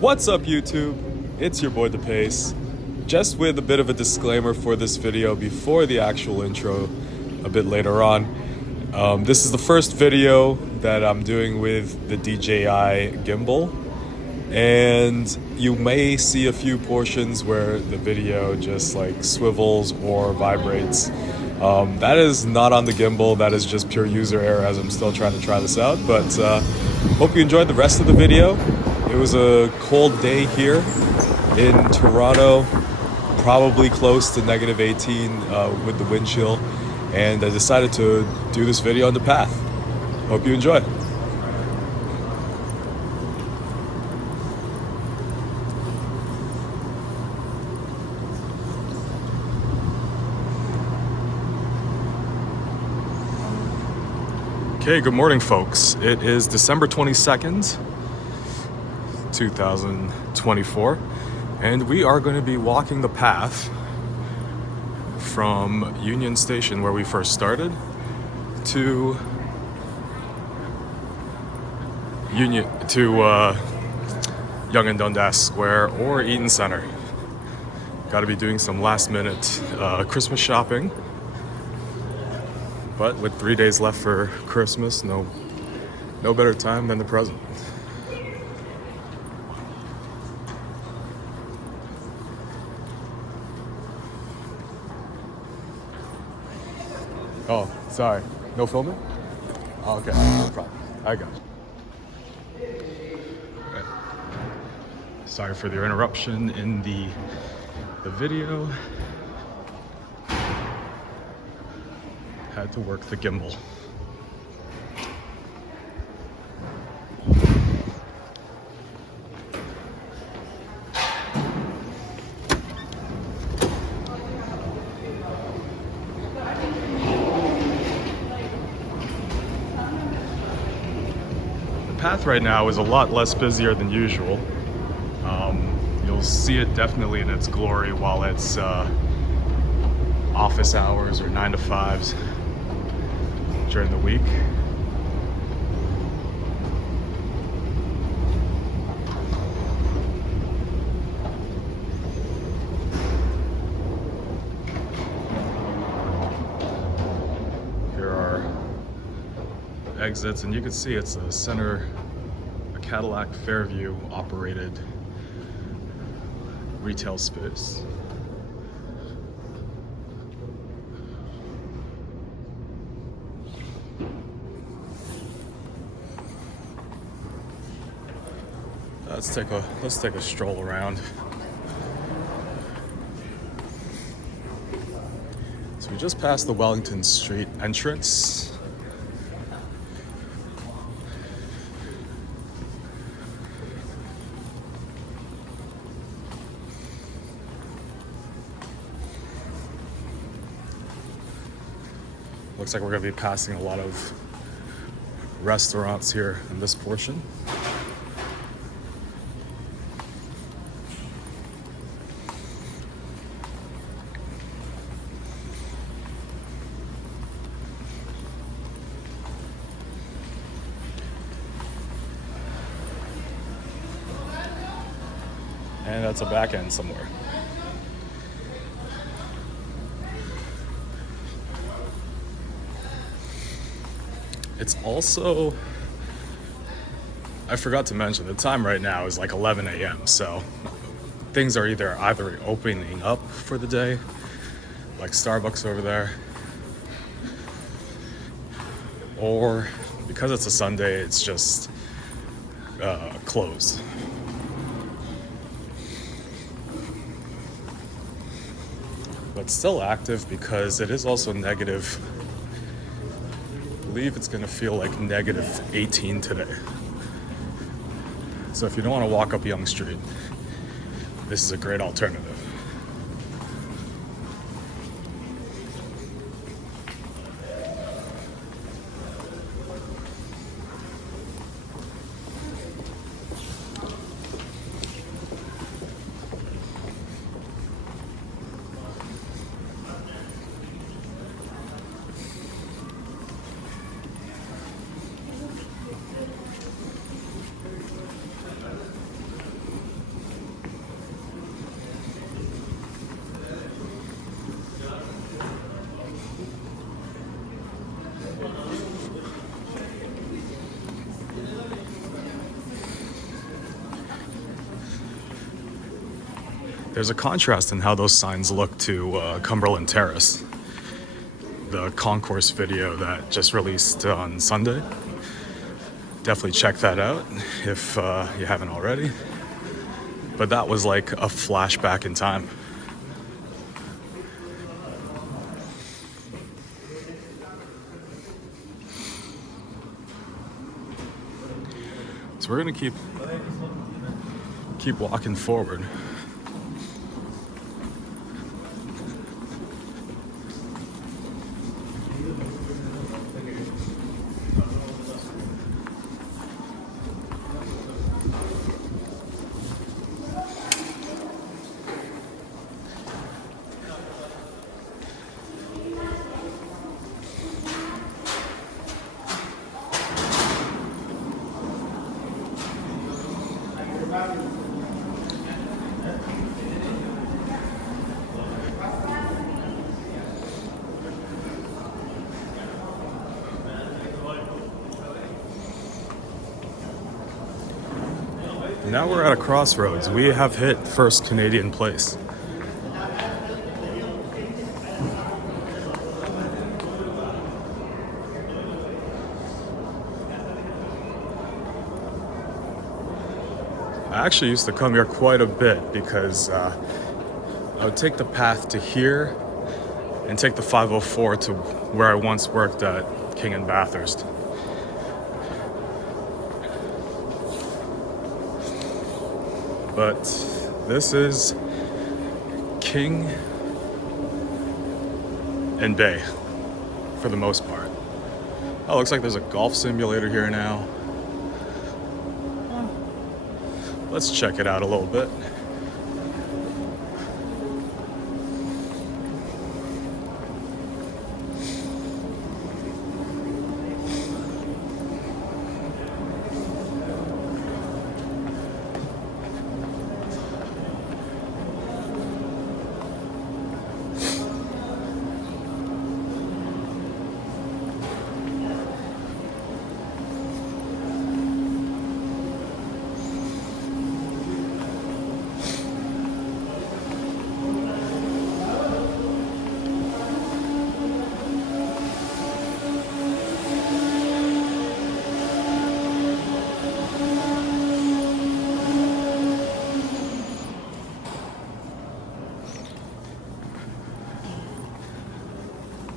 What's up, YouTube? It's your boy The Pace. Just with a bit of a disclaimer for this video before the actual intro a bit later on. This is the first video that I'm doing with the DJI Gimbal, and you may see a few portions where the video just like swivels or vibrates. That is not on the gimbal, that is just pure user error as I'm still trying to try this out, but hope you enjoyed the rest of the video. It was a cold day here in Toronto, probably close to negative 18 with the wind chill, and I decided to do this video on the path. Hope you enjoy. Okay, good morning, folks. It is December 22nd, 2024, and we are going to be walking the path from Union Station, where we first started, to Yonge and Dundas Square or Eaton Centre. Got to be doing some last-minute Christmas shopping, but with 3 days left for Christmas, no better time than the present. Oh, sorry. No filming? Oh, okay, no problem. I got you. Okay. Sorry for the interruption in the video. Had to work the gimbal. The path right now is a lot less busier than usual. You'll see it definitely in its glory while it's office hours or 9 to 5s during the week. Here are exits, and you can see it's a Cadillac Fairview operated retail space. Let's take a stroll around. So we just passed the Wellington Street entrance. Looks like we're going to be passing a lot of restaurants here in this portion. And that's a back end somewhere. It's also, I forgot to mention, the time right now is like 11 a.m. So things are either opening up for the day, like Starbucks over there, or because it's a Sunday, it's just closed. But still active because it is also negative. I believe it's going to feel like negative 18 today. So if you don't want to walk up Yonge Street, this is a great alternative. There's a contrast in how those signs look to Cumberland Terrace, the concourse video that just released on Sunday. Definitely check that out if you haven't already. But that was like a flashback in time. So we're gonna keep walking forward. Now we're at a crossroads. We have hit first Canadian place. I actually used to come here quite a bit because I would take the path to here and take the 504 to where I once worked at King and Bathurst. But this is King and Bay for the most part. Oh, looks like there's a golf simulator here now. Let's check it out a little bit.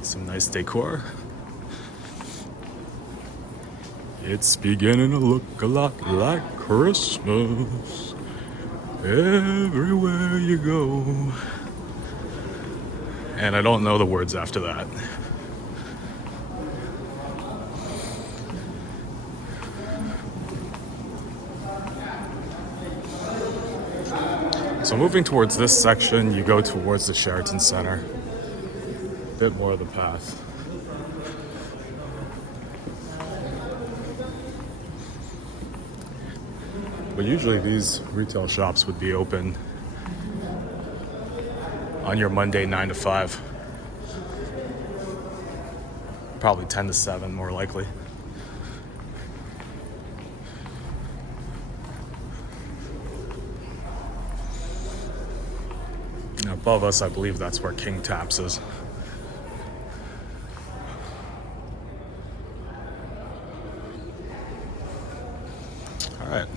Some nice decor. It's beginning to look a lot like Christmas everywhere you go. And I don't know the words after that. So moving towards this section, you go towards the Eaton Centre. Bit more of the path. But usually these retail shops would be open on your Monday 9 to 5. Probably 10 to 7 more likely. Now above us, I believe that's where King Taps is. All right.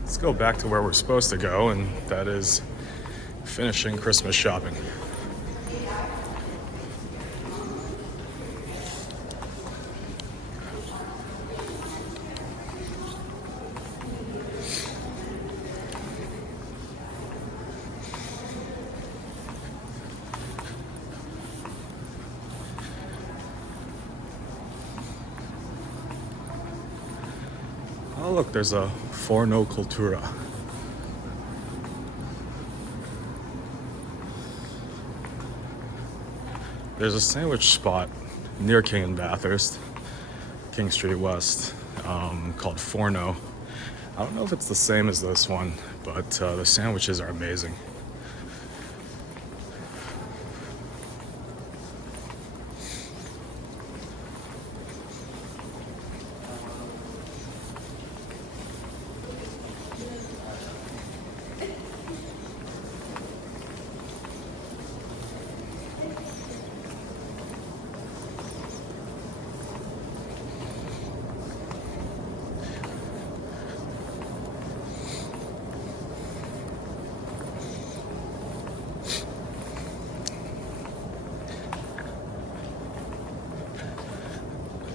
Let's go back to where we're supposed to go, and that is finishing Christmas shopping. Oh look, there's a Forno Cultura. There's a sandwich spot near King and Bathurst, King Street West, called Forno. I don't know if it's the same as this one, but the sandwiches are amazing.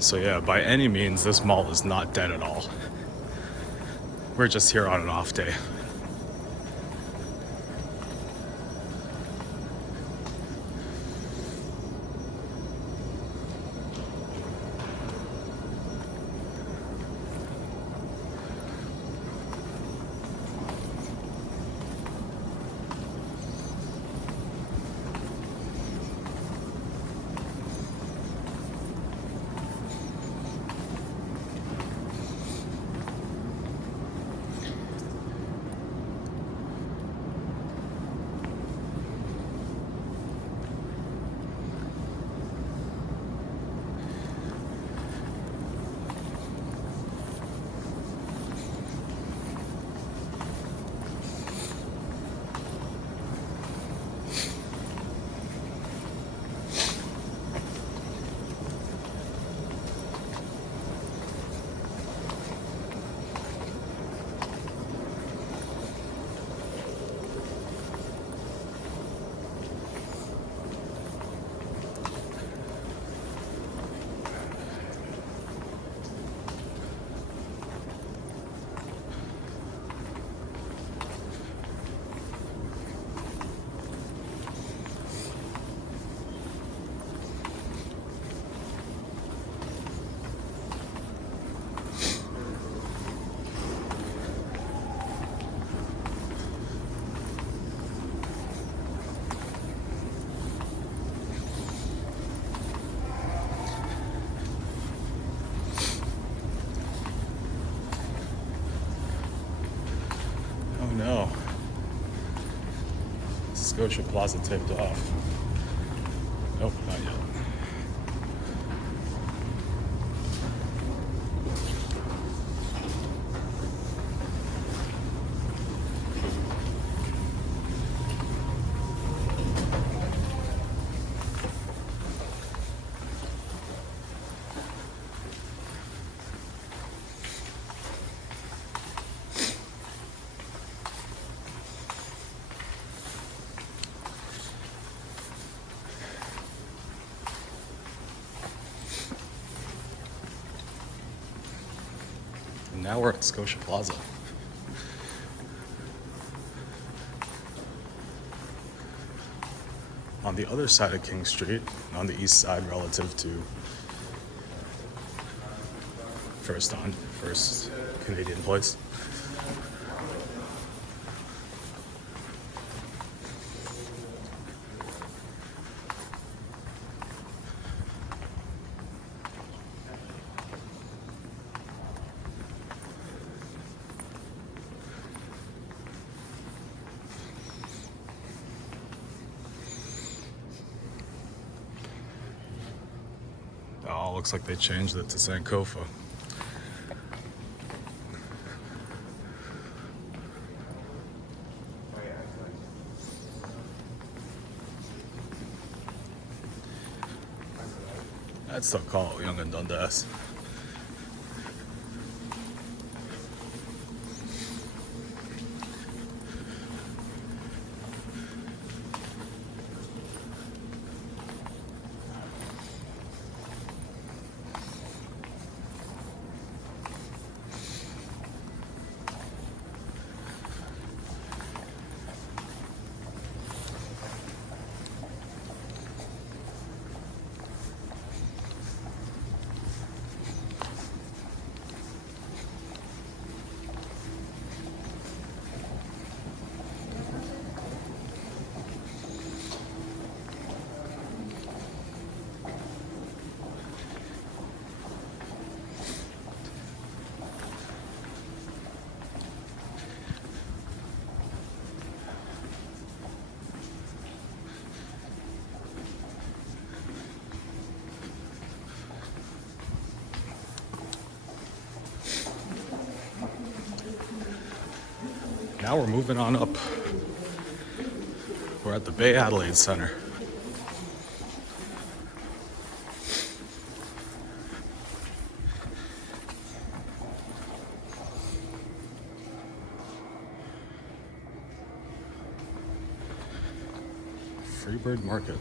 So yeah, by any means, this mall is not dead at all. We're just here on an off day. Oh no. Scotia Plaza taped off. Nope, not yet. And now we're at Scotia Plaza. On the other side of King Street, on the east side relative to First Canadian Place. Oh, looks like they changed it to Sankofa. I'd still call it Young and Dundas. Now we're moving on up. We're at the Bay Adelaide Centre. Freebird Market.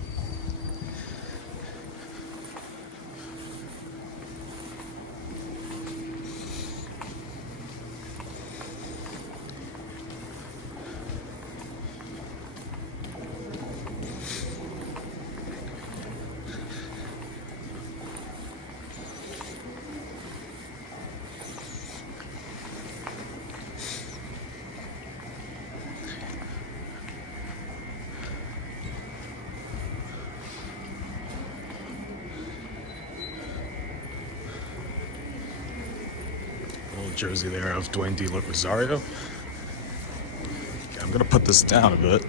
little jersey there of Dwayne D. Rosario. Okay, I'm gonna put this down a bit,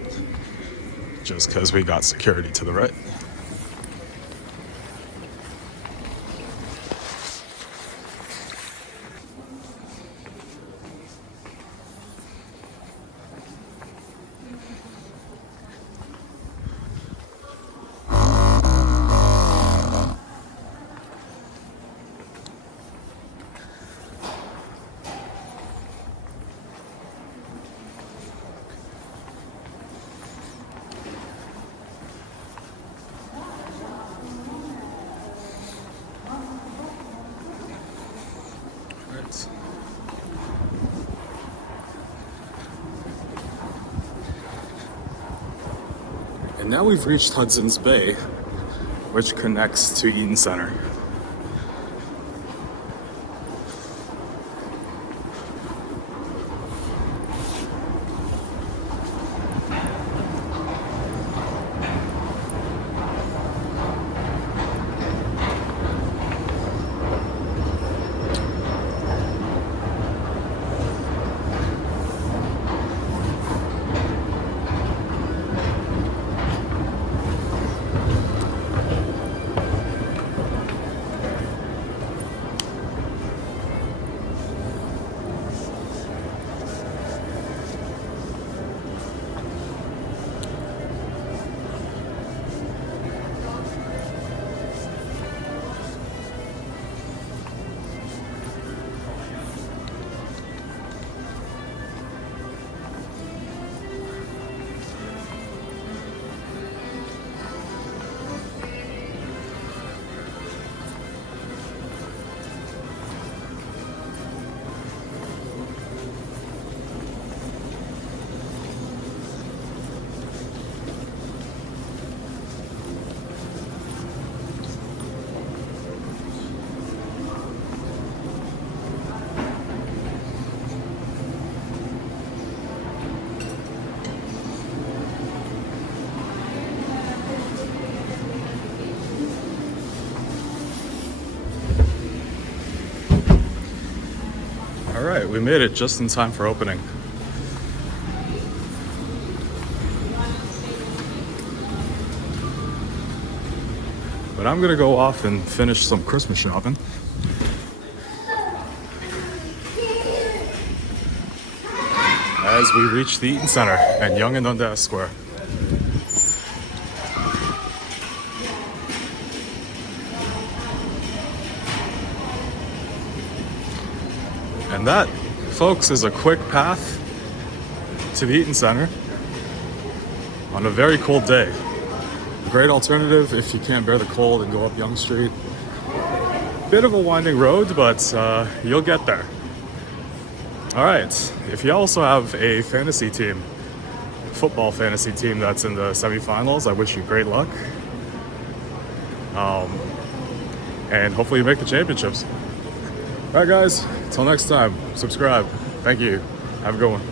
just because we got security to the right. And now we've reached Hudson's Bay, which connects to Eaton Centre. All right, we made it just in time for opening. But I'm gonna go off and finish some Christmas shopping. As we reach the Eaton Centre and Yonge and Dundas Square. And that, folks, is a quick path to the Eaton Centre on a very cold day. A great alternative if you can't bear the cold and go up Yonge Street. Bit of a winding road, but you'll get there. All right, if you also have a fantasy team, football fantasy team that's in the semifinals, I wish you great luck. And hopefully you make the championships. All right, guys, till next time, subscribe. Thank you. Have a good one.